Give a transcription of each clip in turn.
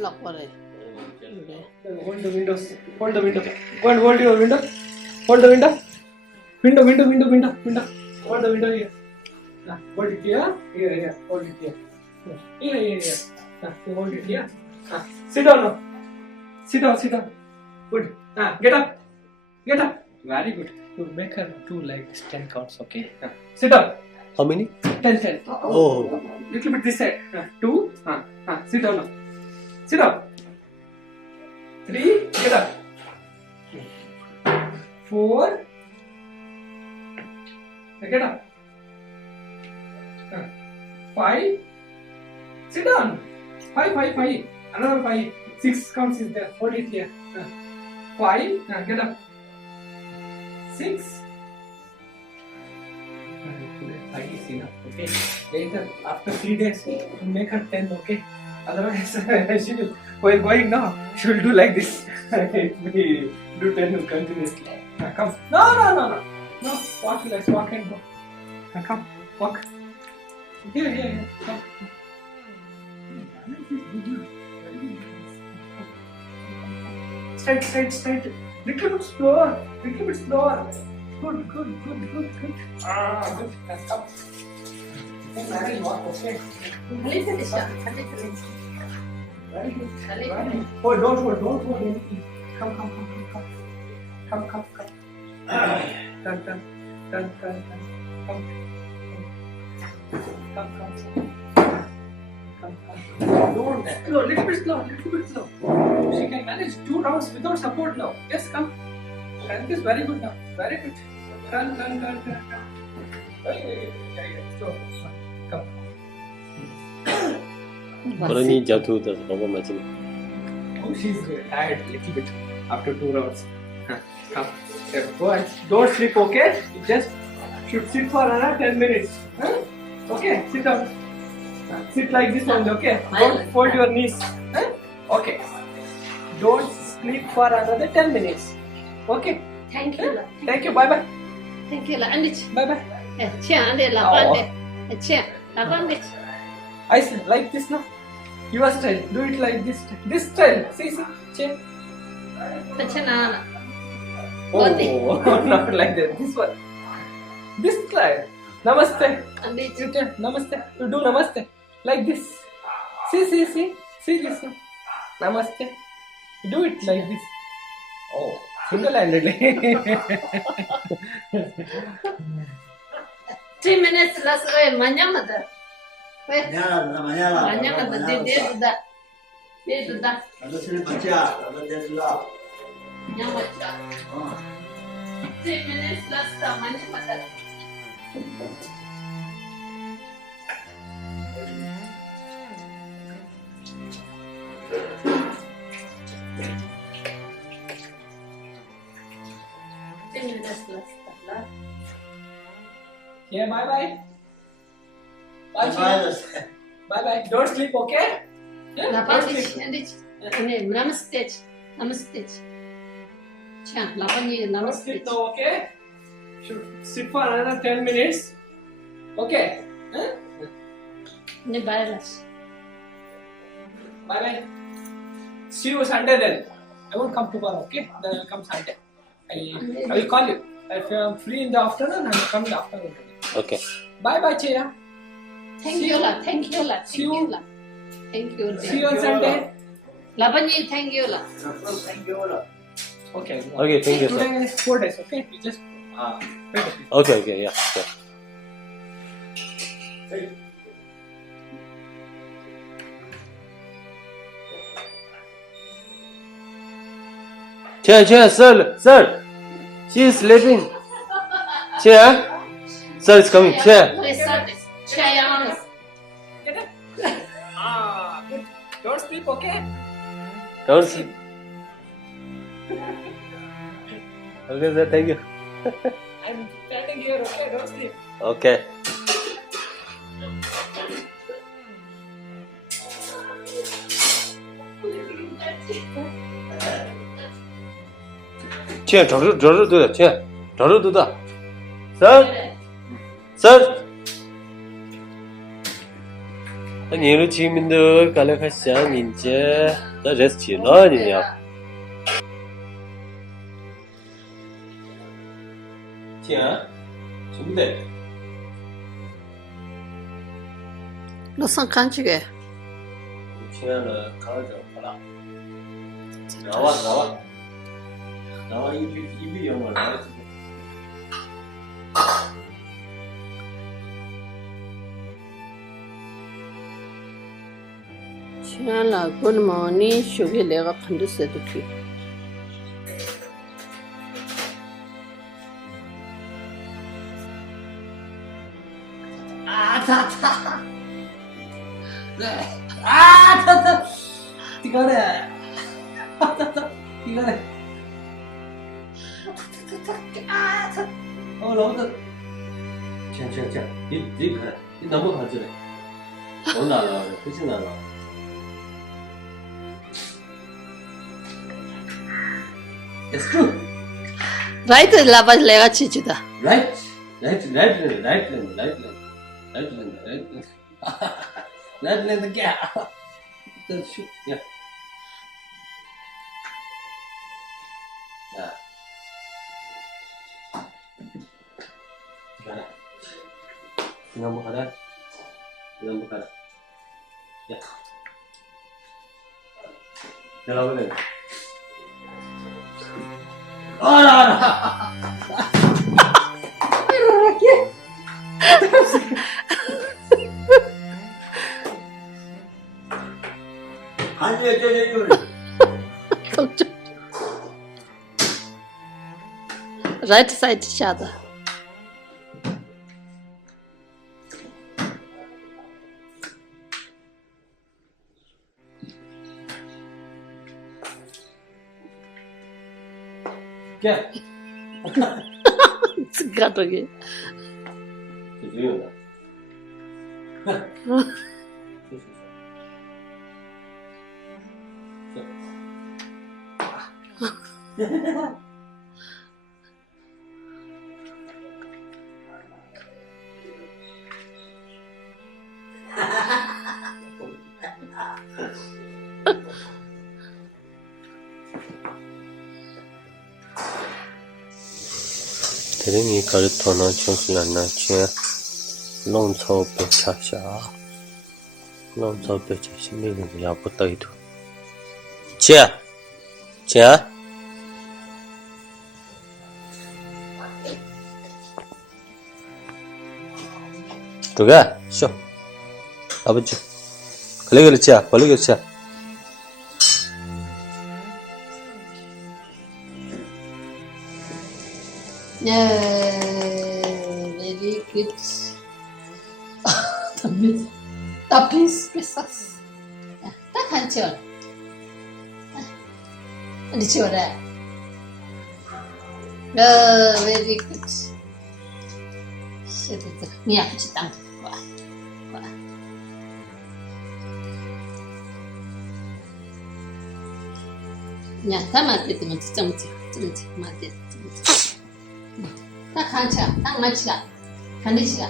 lock करे. Hold the windows. Hold the window. Go and hold your window. Hold the window. Window. Hold the window here. Hold it here. Here. Hold it here. Here. You hold it here. Sit down now. Sit down. Good. Get up. Very good. You make her do like this 10 counts, okay? Sit down. How many? 10. Oh. Little bit this side. 2. Sit down now. Sit down. 3. Get up. 4. Get up. 5. Sit down. 5. Another 5. 6 counts is there. Hold it here. 5. Get up. 6. 5 is enough. Okay. Later, after 3 days, you make her 10. Okay. Otherwise, she will. While going now, she will do like this. We do 10 continuously. Come. No. Walk, let's walk and go. Come. Walk. Here. Come. Straight. Little bit slower. Good. Good. Good. Come. Very walk, okay. Very good. Oh, don't hold anything. Come. Turn. Come. Don't. Slow, little bit slow. She can manage 2 rounds without support now. Yes, come. Strength is very good now. Very good. Turn. Very slow. Come. 그러니 저도 너무 맞지. Oh, she's tired a little bit after 2 rounds. Come. Go and don't sleep, okay? You just should sit for another 10 minutes. Okay, sit down. Sit like this only, okay? Don't fold your knees. Okay. Don't sleep for another 10 minutes. Okay? Thank you. Thank you. Bye. Thank you. Andi. Bye. Ande lapande. Lapande. I say like this now. Your style. Do it like this. This style. See. Chair. Achana. Oh, not like that. This one. This style. Namaste. Andi. You tell namaste. You do namaste. Like this. See. See this one. Namaste. You do it like this. Oh, single-handedly. 3 minutes less. Mañana. Mañana. Dia sudah. Ada sini baca, ada dia dulu. Yang baca. 3 minutes less. Mañana. Yeah, bye. Bye. Don't sleep, okay? Yeah, don't sleep. Namaste. Lapani, Don't namaste. sleep now, okay? Should sit for another 10 minutes. Okay? Ni virus. Bye. See you Sunday then. I won't come tomorrow, okay? Then I'll come Sunday. I will call you. If you are free in the afternoon, I will come in the afternoon. Okay. Bye, Cheya. Thank you. See you. Thank you. See you on Sunday. Lapani, thank you. Okay. Okay, thank you, sir. Today is 4 days, okay? You just pay the fee. Okay, yeah, sure. Chair, sir. She is sleeping. Chair. Sir is coming. Chair. Chair. Get up. Good. Don't sleep, okay? Don't sleep. Okay, sir. Thank you. I'm standing here, okay? Don't sleep. Okay. chair, do that. Chair, do that. Sir. 那你的居民都搞了还想人家在热起了你呀？姐，什么的？ 너 상간지게 친구는 가져 봐라. 나와. 나와 입이 영어 나와. chiala good morning shugi lega phandu se dukhi 이거래. 이거래. 너무. 你看，你能不看这里？我拿了，不是拿了。 It's true. right laba lega chichida Right lane the gap. That's true. Yeah. Yeah. Got it. Number kada. Yeah. Hello, then. 한일 전해줄. right side chada Yeah. gadoge 조용히. 대령이 가르쳐는 청소년나 제 농초 배차샤 농초 배차 심리는 야부따이도 제 그가 쇼 아버지 그렇지 very good tapis pesas ta kanchor andi chora very good sedut niya chitang wa nya tamate tsamti mate 딱 한차, 딱 맞지가, 간디치가.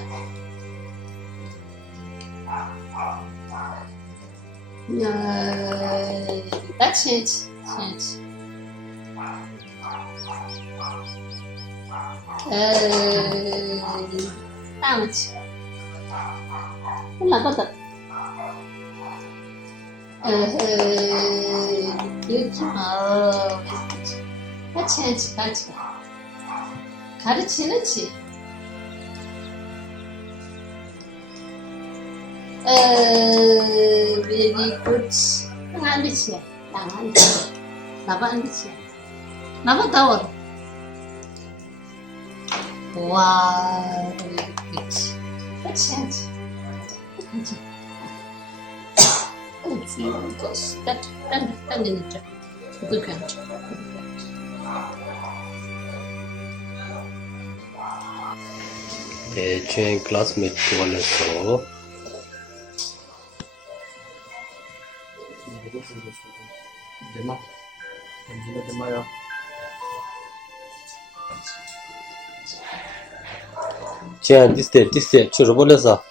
딱 change. 딱 맞지. 올라가다. 이렇게 딱 change, 같이. 가르치는지 very good 낭안디치야 나반디치야 나바다워 와 very good 같이 당기니까 그렇게 하죠 대충 클래스메이트 원래서 대마요. 쟤 디스테 주로 벌려서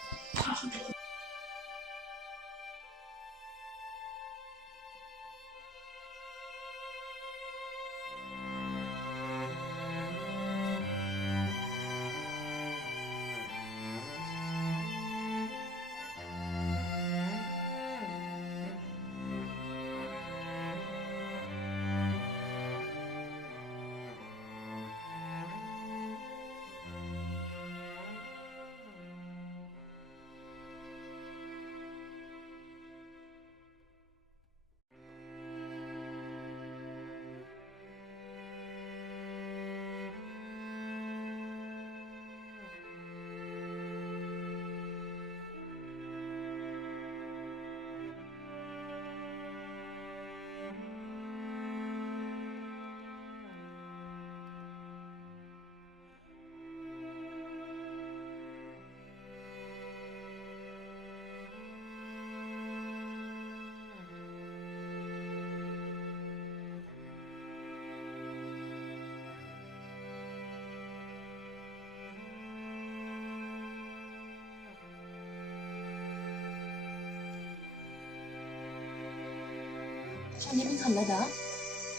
你们看了的，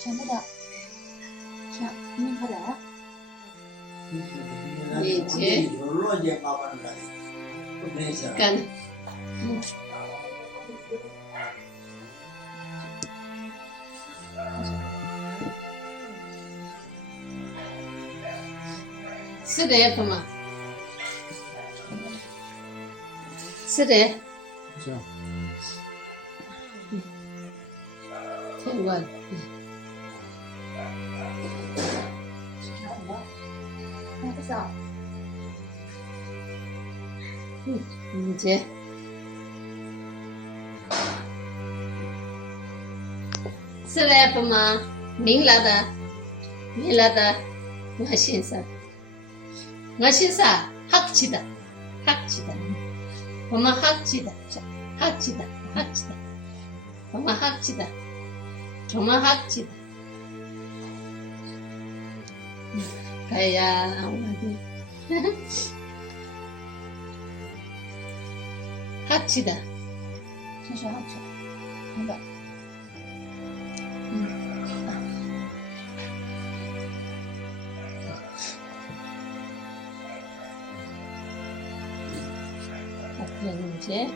看了的，看你们看了。 이제 로제 마반다. 그래서 약간 쓰래 그만 쓰래 정말 알겠어. 이제 쓰래 그만 민라다 민라다 맛있어 맛있어 학치다 학치다 엄마 학치다 학치다 학치다 엄마 학치다 정말 학치다 가야 어디 학치다 这是好吃，真的。 이제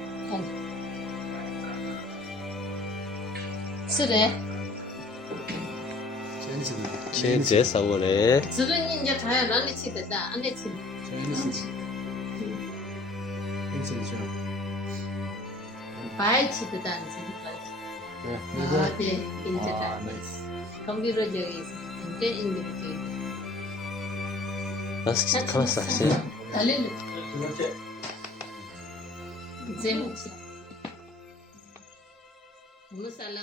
쓰래 先介绍我的 들은 이제 다 안에 치다 안에 치다 발 치다 안 치다 네 이제 다 거기로 저기 이제 인도 저기 나스 가만있어 달릴 그렇지. 이제 혹시 무살라